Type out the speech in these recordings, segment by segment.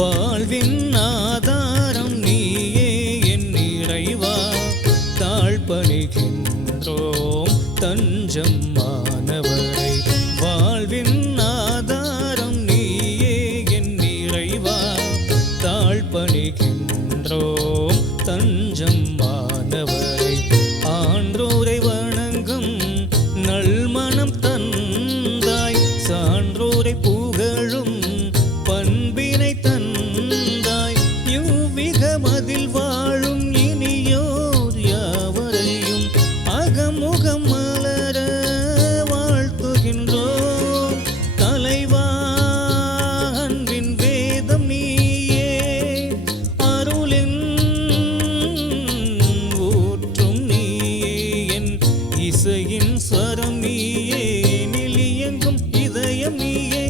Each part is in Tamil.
வாழ்வின் ஆதாரம் நீயே என் இறைவா, தாழ்பணிகின்றோம் தஞ்சம் மானவரை. வாழ்வின் ஆதாரம் நீயே என் இறைவா, தாழ்பணிகின்றோம் தஞ்சம் மானவரை. ஆன்றோரை வணங்கும் நல்மனம் தந்தாய், சான்றோரை புகழும் பண்பினை தந்தாய். யுவிகமதில் வாழும் இனியோர் யாவரையும் அகமுகம் மலர வாழ்த்துகின்றோம். தலைவா அன்பின் வேதம் நீயே, அருளின் ஊற்றும் நீயே, என் இசையின் ஸ்வரம் நீயே, நிலியங்கும் இதயம் நீயே.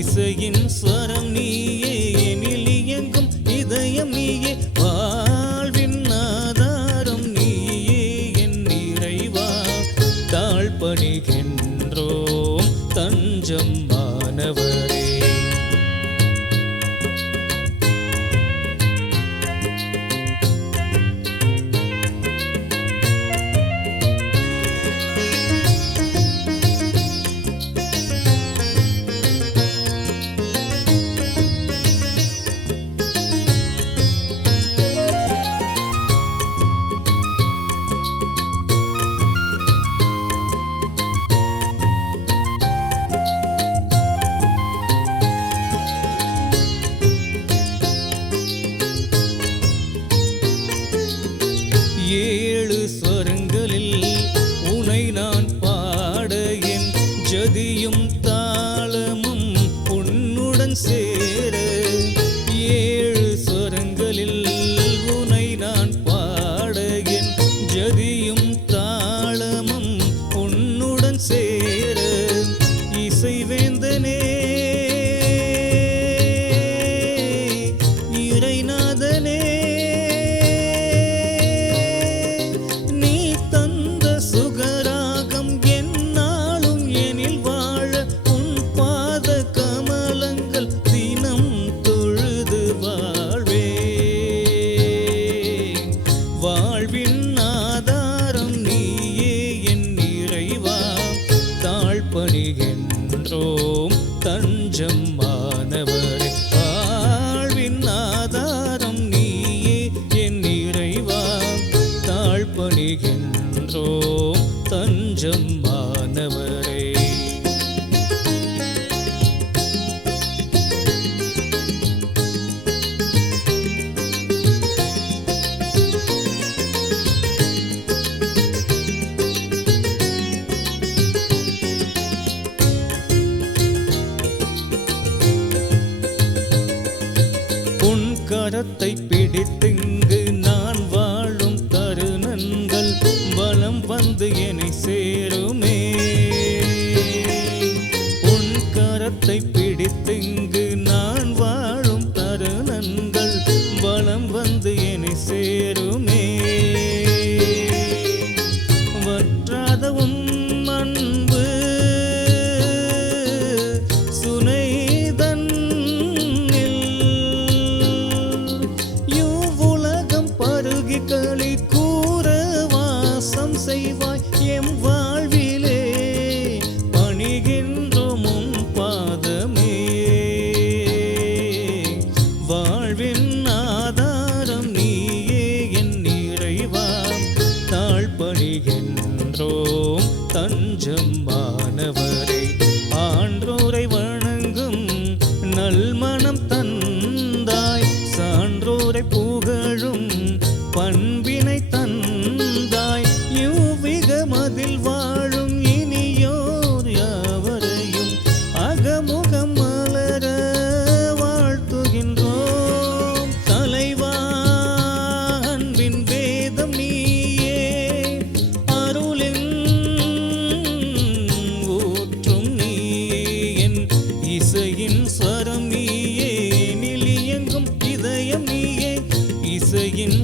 இசையின் ஸ்வரம் நீயே, நிலியங்கும் இதயம் நீயே. வாழ்வின் ஆதாரம் நீயே என் இறைவா, தாழ்பணிகின்றோம் தஞ்சம் மானவரே. ஏழு ஸ்வரங்களில் உனை நான் பாட, என் ஜதியும் தாளமும் உன்னுடன் சேர. ஏழு ஸ்வரங்களில் உனை நான் பாட, என் ஜதியும் தாளமும் உன்னுடன் சேர. இசைவேந்தனே இறைநாதனே, வாழ்வின் ஆதாரம் நீயே என் இறைவா, தாழ்பணிகின்றோம் தஞ்சம் மானவரே. வாழ்வின் ஆதாரம் நீயே என் இறைவா, தாழ்பணிகின்றோம் தஞ்சம் மானவரே. உன் கரத்தை பிடித்திங்கு நான் வாழும் தருணங்கள் வலம் வந்து என்னை சேருமே. உன் கரத்தை பிடித்திங்கு நான் வாழும் தருணங்கள் வலம் வந்து என்னை சேருமே. வற்றாத உன் அன்பு களி கூற வாசம் செய்வாய் எம் வாழ்விலே, பணிகின்றோம் உன் பாதமே. வாழ்வின் ஆதாரம் நீயே என் இறைவா, தாழ்பணிகின்றோம் தஞ்சம் மானவரே. ஆன்றோரை வணங்கும் நல்மனம் தந்தாய், சான்றோரை புகழும் பண்பினை தந்தாய். யுவிகமதில் வாழும் இனியோர் யாவரையும் அகமுகம் மலர வாழ்த்துகின்றோம். தலைவா அன்பின் வேதம் நீயே, அருளின் ஊற்றும் நீயே, என் இசையின் ஸ்வரம் நீயே, நிலியங்கும் இதயம் நீயே. இசையின்